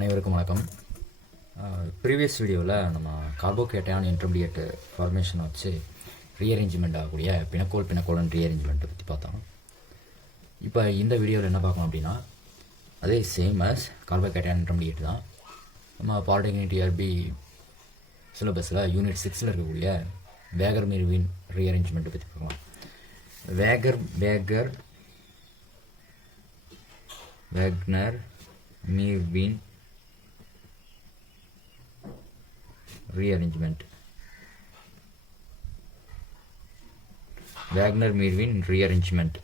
அனைவருக்கும் வணக்கம். ப்ரீவியஸ் வீடியோவில் நம்ம கார்போகேட்டையான் இன்டர்மீடியேட் ஃபார்மேஷனை வச்சு ரீஅரேஞ்ச்மெண்ட் ஆகக்கூடிய பினக்கோல் ரீஅரேஞ்ச்மெண்ட்டை பற்றி பார்த்தோம். இப்போ இந்த வீடியோவில் என்ன பார்க்கணும் அப்படின்னா, அதே சேம் அஸ் கார்போகேட்டையான் இன்டர்மீடியேட் தான். நம்ம பாலிடெக்னிக் டிஆர்பி சிலபஸில் யூனிட் 6 இருக்கக்கூடிய வேகர் மீர்வின் ரீஅரேஞ்ச்மெண்ட்டை பற்றி பார்க்கலாம். Wagner Meerwine rearrangement. Wagner Meerwine rearrangement.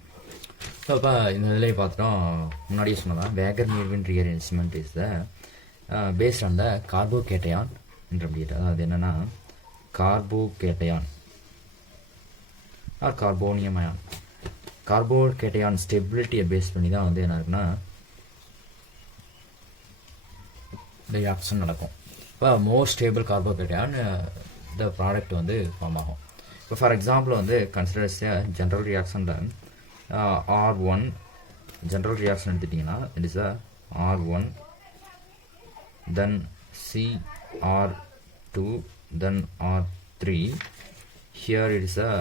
So அப்போ இந்த இதிலே பார்த்தோம், முன்னாடியே சொன்னதான் Wagner Meerwine rearrangement is the based on the carbocation intermediate. அதாவது என்னென்னா carbocation or carbonium ion, carbocation ஸ்டெபிலிட்டியை பேஸ் பண்ணி தான் வந்து என்ன இருக்குன்னா ரியாக்ஷன் நடக்கும். இப்போ மோர் ஸ்டேபிள் கார்போகேட்டையான் இந்த ப்ராடக்ட் வந்து ஃபார்ம் ஆகும். இப்போ ஃபார் எக்ஸாம்பிள் வந்து கன்சிடர்ஸ் ஜென்ரல் ரியாக்ஷனில் R1 ஜென்ரல் ரியாக்ஷன் எடுத்துட்டிங்கன்னா it is R1 then CR2 then R3. Here it is a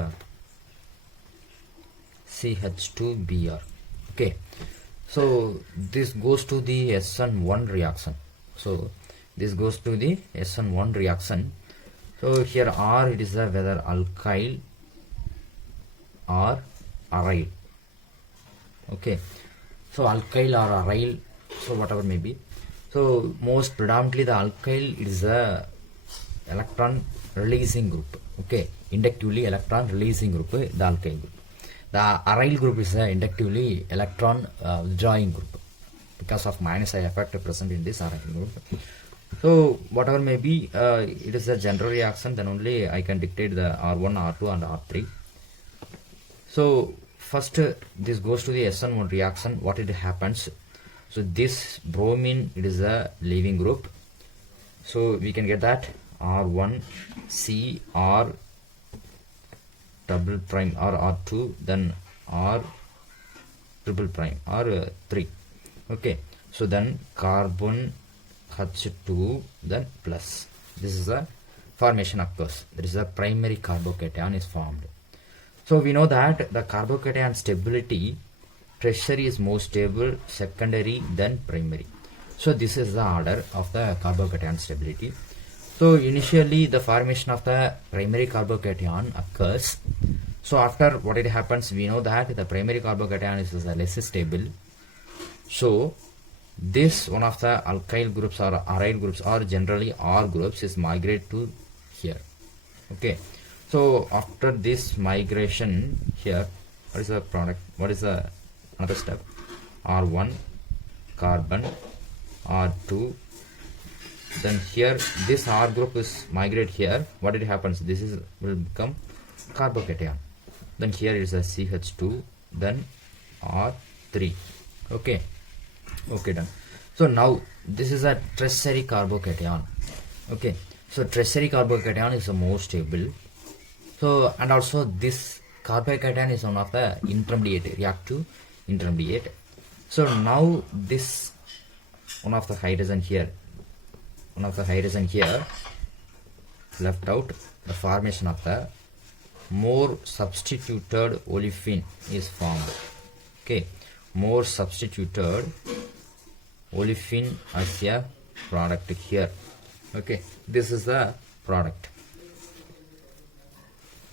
CH2Br. Okay, so this goes to the SN1 reaction. So this goes to the SN1 reaction. So here R it is a whether alkyl or aryl. Okay, so alkyl or aryl, so whatever may be. So most predominantly the alkyl is a electron releasing group. Okay, inductively electron releasing group, the alkyl group. The aryl group is a inductively electron withdrawing group because of minus I effect present in this aryl group. So whatever may be, it is a general reaction, then only I can dictate the R1, R2 and R3. So first this goes to the SN1 reaction. What it happens, so this bromine it is a leaving group, so we can get that R1 CR double prime or R2 then R triple prime or 3. Okay, so then carbon H2 then plus, this is a formation occurs. There is a primary carbocation is formed. So we know that the carbocation stability tertiary is more stable, secondary then primary. So this is the order of the carbocation stability. So initially the formation of the primary carbocation occurs. So after what it happens, we know that the primary carbocation is less stable. So this one of the alkyl groups or aryl groups or generally R groups is migrate to here. Okay, so after this migration here, what is the product? What is the another step? R1 carbon R2. Then here this R group is migrate here. What it happens? This is will become carbocation. Then here is a CH2. Then R3. Okay. Okay, done. So now this is a tertiary carbocation. Okay. So tertiary carbocation is the most stable. So and also this carbocation is one of the intermediate, reactive intermediate. So now this one of the hydrogen here left out, the formation of the more substituted olefin is formed. Okay, more substituted olefin as a product here. Okay, this is the product.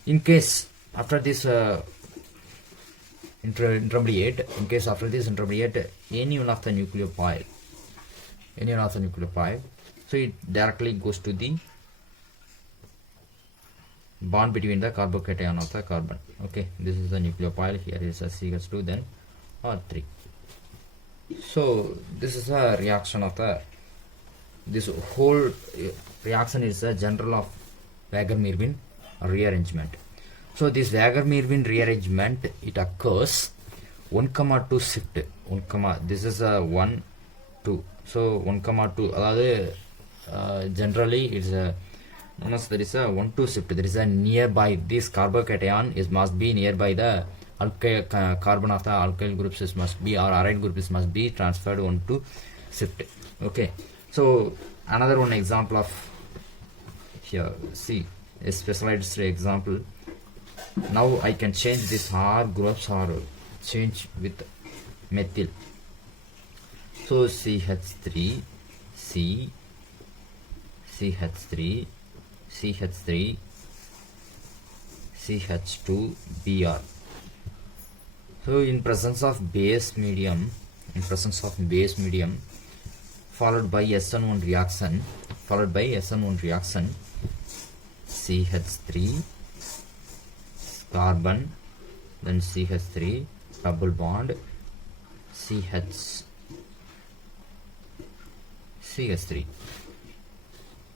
In case after this intermediate, any one of the nucleophile, so it directly goes to the bond between the carbocation of the carbon. Okay, this is the nucleophile, here is a CH2 then R3. So this is a reaction of the, this whole reaction is a general of Wagner Meerwine rearrangement. So this Wagner Meerwine rearrangement, it occurs 1,2 shift. This is a 1 2. So 1,2 generally it's a once there is a 1,2 shift, there is a nearby, this carbocation is must be nearby the carbon of the alkyl groups is must be, or aryl groups must be transferred 1 to shift. Okay, So another one example of here, see a specialized example. Now I can change this R groups or change with methyl. So CH3, C, CH3, CH3, CH2, Br. So in presence of base medium, followed by SN1 reaction, CH3 carbon, then CH3 double bond, CH3.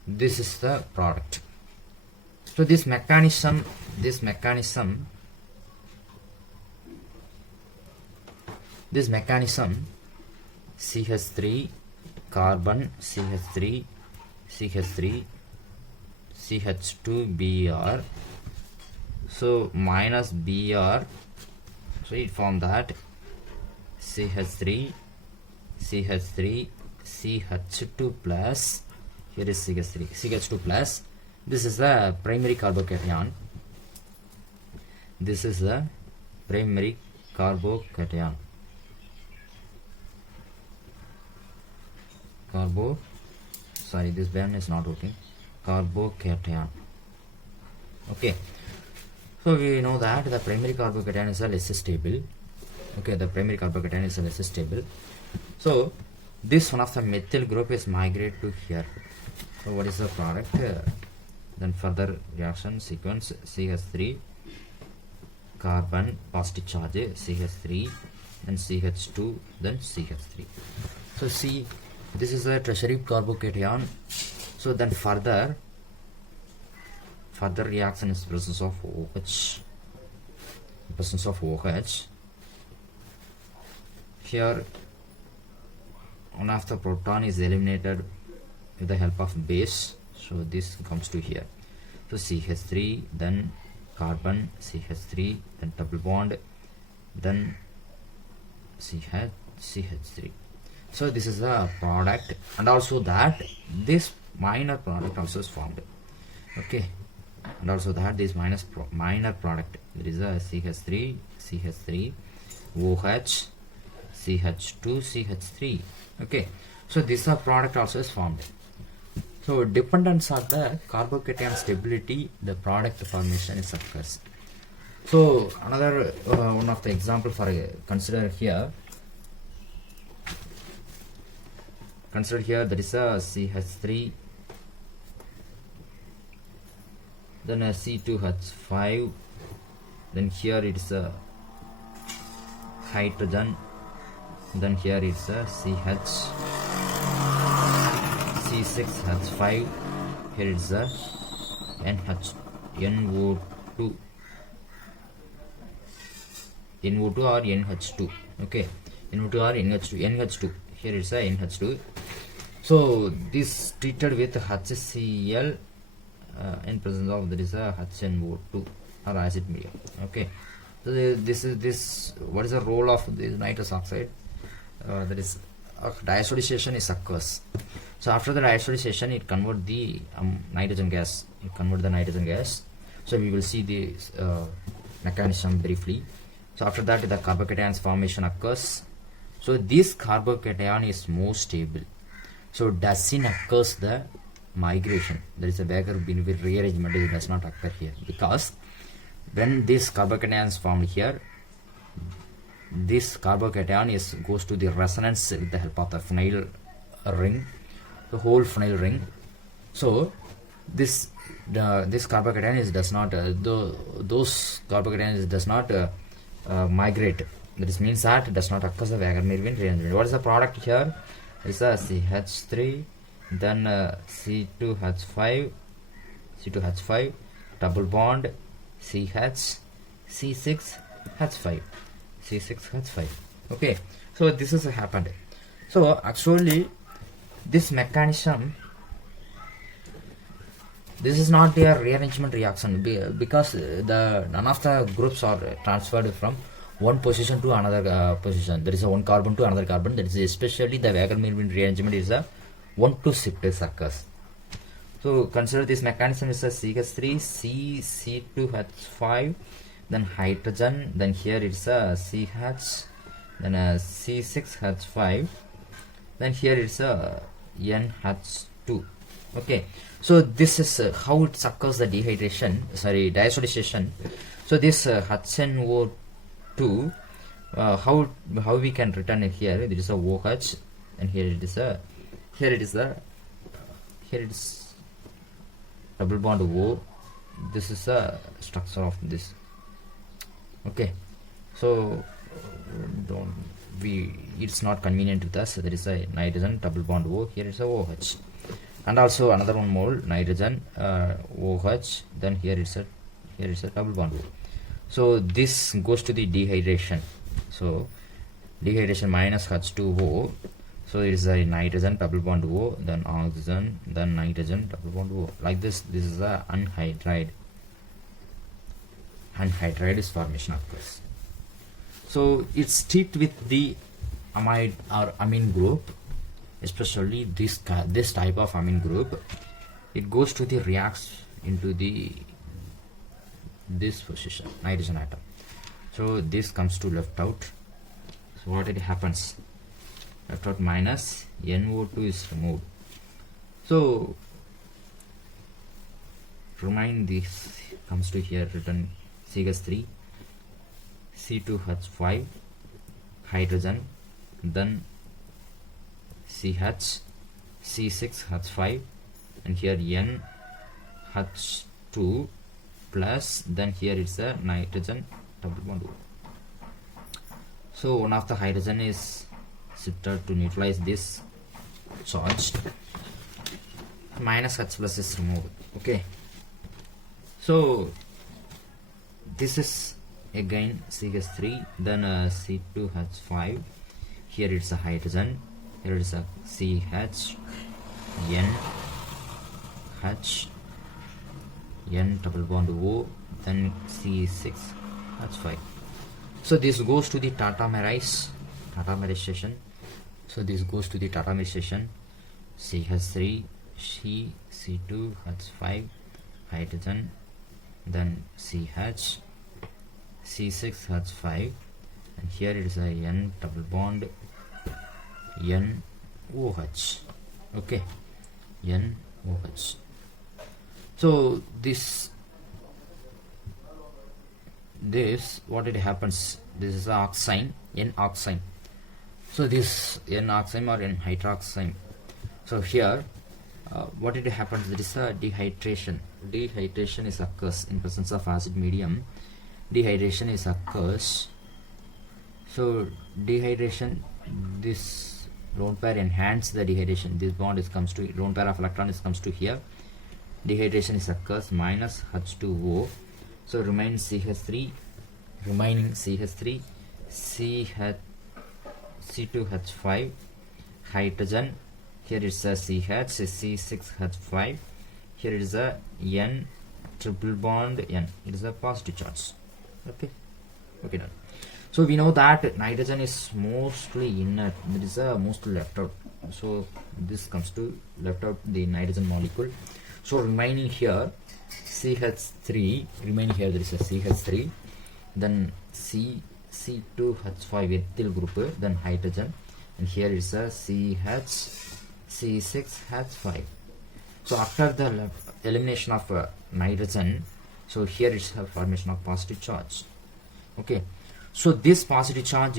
This is the product. So this mechanism CH3 carbon, CH3 CH2 Br, so minus Br, so it formed that CH3 CH2 plus, here is CH2 plus, this is the primary carbocation, this is the primary carbocation, this band is not working, carbocation. Okay, so we know that the primary carbocation is a less stable. Okay, the primary carbocation is less stable. So this one of the methyl group is migrate to here. So what is the product? Then further reaction sequence, CH3 carbon positive charge, CH3, then CH2, then CH3. So see, this is a tertiary carbocation. So then further reaction is presence of OH. Here one of the proton is eliminated with the help of base, so this comes to here. So CH3, then carbon, CH3, then double bond, then CH3. So this is the product, and also that this minor product also is formed. Okay, and also that this minor product, there is a CH3, OH, CH2, CH3. Okay, so this product also is formed. So dependence on the carbocation stability, the product formation is occurs. So another one of the example for consider here. Consider here there is a CH3, then a C2H5, then here it is a hydrogen, then here it's a C6H5, here it's a NO2 or NH2. Okay, NO2 or NH2, here it's a NH2. So this treated with HCl in presence of there is a HNO2 or acid medium. Okay, so this what is the role of this nitrous oxide? That is diazotization is occurs. So after the diazotization, it convert the nitrogen gas. So we will see the mechanism briefly. So after that, the carbocation formation occurs. So this carbocation is more stable. So doesn't occurs the migration. There is a Wagner rearrangement. It does not occur here because when this carbocation is formed here, this carbocation goes to the resonance with the help of the phenyl ring, the whole phenyl ring. So this carbocation does not those carbocations does not migrate. That means that it does not occur the Wagner Meerwine rearrangement. What is the product here? It's a CH3, then C2H5, double bond, CH, C6H5. Okay, so this is happened. So actually this mechanism, this is not a rearrangement reaction because none of the groups are transferred from one position to another position. There is a one carbon to another carbon. That is especially the Wagner Meerwine rearrangement is a 1,2 shift occurs. So consider this mechanism is a CH3 C2H5, then hydrogen, then here it's a CH, then a C6H5, then here it's a NH2. Okay, so this is how it occurs the diazotization. So this HNO2, how we can return it here? There is a OH, and here it is double bond O. This is a structure of this. Okay, so it's not convenient with us. There is a nitrogen double bond O. Here is a OH, and also another one mole nitrogen OH. Then here is a double bond O. So this goes to the dehydration. So dehydration minus H2O. So it is a nitrogen double bond O, then oxygen, then nitrogen double bond O. Like this is a anhydride. Anhydride is formation occurs. So it's stick with the amide or amine group, especially this type of amine group. It goes to the reacts into this position, nitrogen atom. So this comes to left out. So what it happens? Left out minus NO2 is removed. So remind this comes to here written CH3 C2H5 hydrogen, then CH C6H5, and here NH2 plus, then here it's a nitrogen double bond O. So one of the hydrogen is shifted to neutralize this charge. Minus H plus is removed. Okay, so this is again CH3, then C2H5. Here it's a hydrogen. Here it's a CH NH N double bond O, then C6H5. So this goes to the tautomerization. So this goes to the tautomerization. CH3 C2H5 hydrogen, then CH C6H5, and here it is a N double bond NOH. Okay, NOH. So this what it happens? This is a oxime, N-oxime. So this N-oxime or N-hydroxime. So here what it happens? There is a dehydration. Dehydration is occurs in presence of acid medium. Dehydration is occurs. So dehydration, this lone pair enhance the dehydration. This bond comes to lone pair of electrons comes to here. Dehydration is occurs minus H2O. So remaining CH3 C2H5 hydrogen. Here is a CH C6H5. Here is a N triple bond N. It is a positive charge. Okay, done. So we know that nitrogen is mostly inert. There is a mostly left out. So this comes to left out the nitrogen molecule. So remaining here CH3, remaining here there is a CH3, then C2H5 ethyl group, then hydrogen, and here is a CH C6H5. So after the elimination of nitrogen, so here is a formation of positive charge. Okay, so this positive charge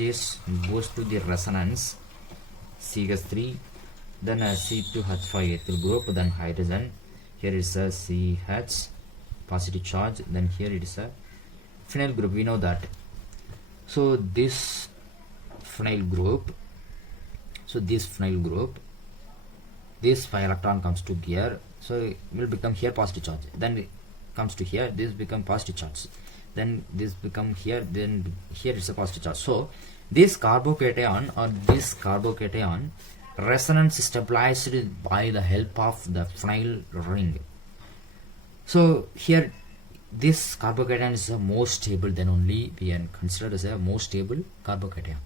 goes to the resonance CH3, then a C2H5 ethyl group, then hydrogen. Here is a CH positive charge, then here it is a phenyl group. We know that. So this phenyl group, this 5 electron comes to here, so it will become here positive charge, then it comes to here, this become positive charge, then this become here, then here is a positive charge. So this carbocation or this carbocation resonance stabilized by the help of the phenyl ring. So here this carbocation is more stable, then only we can consider as a more stable carbocation.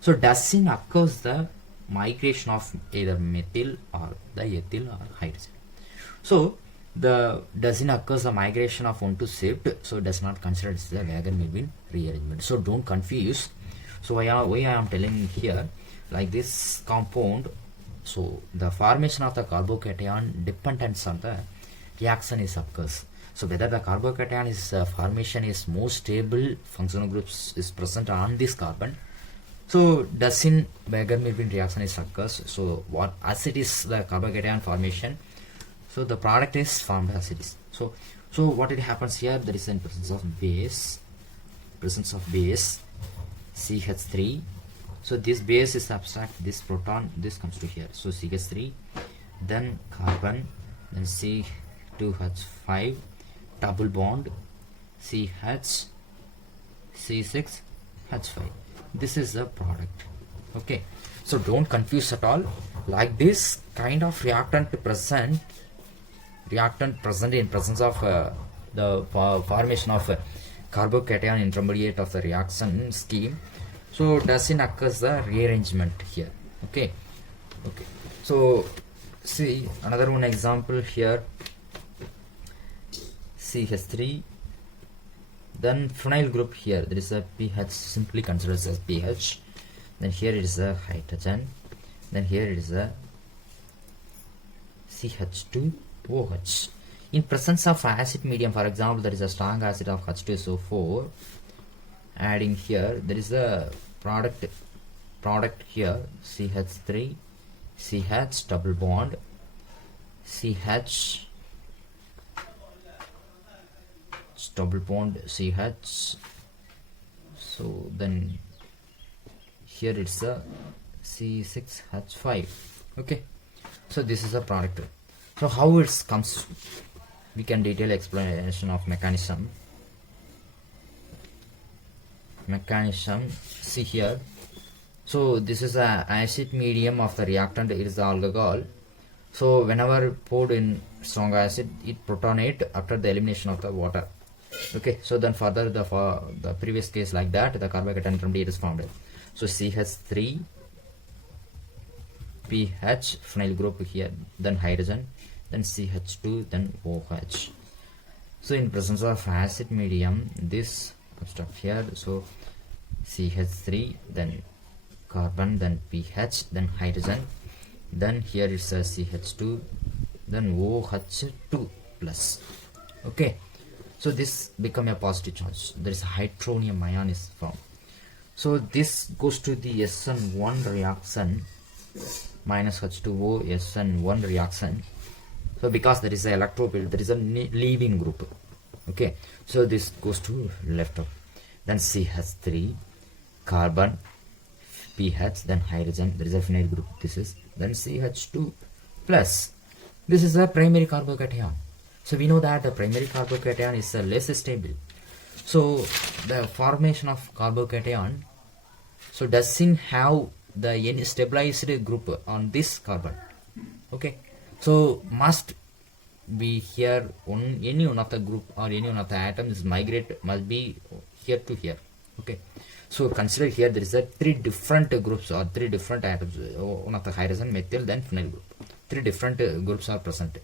So dancing occurs the migration of either methyl or the ethyl or hydrogen. So the doesn't occurs a migration of one to shift, so does not consider as the Wagner-Meerwine rearrangement. So don't confuse. So why I am telling here, like this compound, so the formation of the carbocation depends on the reaction is occurs. So whether the carbocation is formation is more stable, functional groups is present on this carbon. So doesn't Wagner-Meerwine reaction is occurs. So what as it is the carbocation formation. So the product is formed as it is. So what it happens here, there is in presence of base CH3. So this base is abstract, this proton, this comes to here. So CH3, then carbon, then C2H5, double bond, CH, C6H5. This is the product. Okay. So don't confuse at all. Like this kind of reactant present in presence of the formation of carbocation intermediate of the reaction scheme. So doesn't occurs the rearrangement here. Okay. So see another one example here. CH3, then phenyl group here. There is a pH, simply considered as pH. Then here it is a hydrogen. Then here it is a CH2OH. In presence of acid medium, for example, there is a strong acid of H2SO4. Adding here, there is a product here, CH3, CH double bond, CH double bond, CH. So then here it's a C6H5. Okay. So this is a product. So how it comes, we can detail explanation of mechanism. See here. So this is a acid medium of the reactant, it is the alcohol. So whenever poured in strong acid, it protonate after the elimination of the water. Okay. So then further for the previous case like that, the carbocation intermediate is formed. So CH3, pH, phenyl group here, then hydrogen, then CH2, then OH. So in presence of acid medium, this construct here. So CH3, then carbon, then pH, then hydrogen, then here it's a CH2, then OH2 plus. Okay. So this become a positive charge. There is a hydronium ion is formed. So this goes to the SN1 reaction, minus H2O SN1 reaction. So because there is a electrophile, there is a leaving group. Okay. So this goes to left of. Then CH3, carbon, pH, then hydrogen. There is a phenyl group. This is then CH2 plus. This is a primary carbocation. So we know that the primary carbocation is less stable. So the formation of carbocation, so doesn't have the any stabilized group on this carbon. Okay. So must be here any one of the group or any one of the atoms must be here to here. Okay. So consider here there is a three different groups or three different atoms. One of the hydrogen, methyl, then phenyl group. Three different groups are present.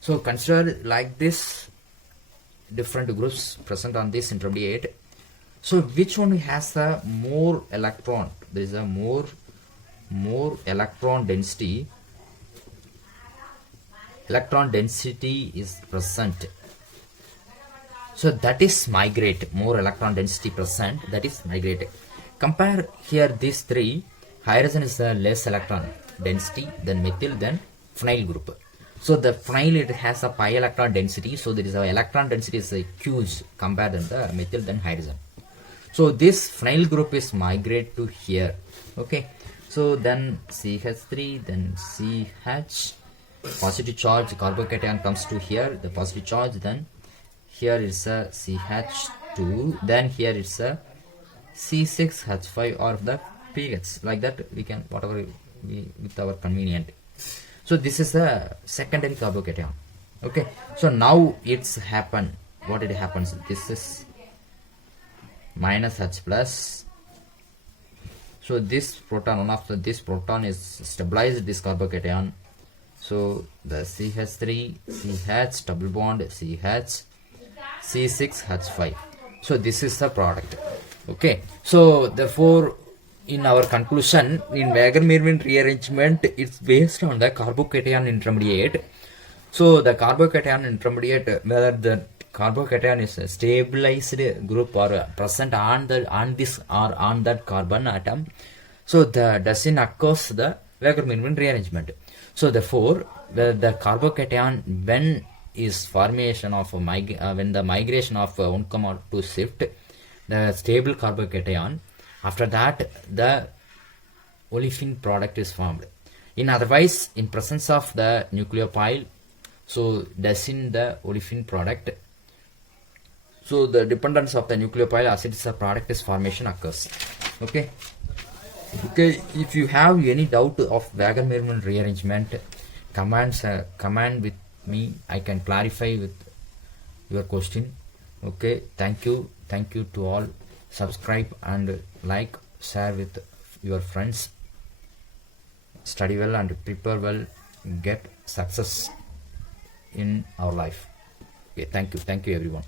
So consider like this different groups present on this intermediate. So which one has the more electron? There is a more electron density. Electron density is present. So that is migrate. More electron density present. That is migrate. Compare here these three. Hydrogen is the less electron density, then methyl, then phenyl group. So the phenyl, it has a pi electron density. So there is a electron density is a huge compared to the methyl, then hydrogen. So this phenyl group is migrate to here. Okay. So then CH3, then CH, positive charge carbocation comes to here, the positive charge, then here is a CH2, then here is a C6H5 or the pH. Like that we can whatever we with our convenient. So this is a secondary carbocation. Okay. So now it's happen. What it happens? This is minus H plus. So this proton, one of this proton is stabilized this carbocation. So the CH3, CH double bond, CH, C6H5. So this is the product. Okay. So therefore, in our conclusion, in Wagner-Meerwine rearrangement, it's based on the carbocation intermediate. So the carbocation intermediate, whether the carbocation is a stabilized group or present on this or on that carbon atom, so the doesn't occurs the Wagner-Meerwine rearrangement. So therefore, the carbocation, when is formation of when the migration of 1,2 shift, the stable carbocation, after that the olefin product is formed. In otherwise, in presence of the nucleophile, so doesn't the olefin product, so the dependence of the nucleophile as it is a product is formation occurs. Okay. Okay, if you have any doubt of Wagner-Meerwine rearrangement, command with me, I can clarify with your question. Okay, thank you to all. Subscribe and like, share with your friends. Study well and prepare well, get success in our life. Okay, thank you everyone.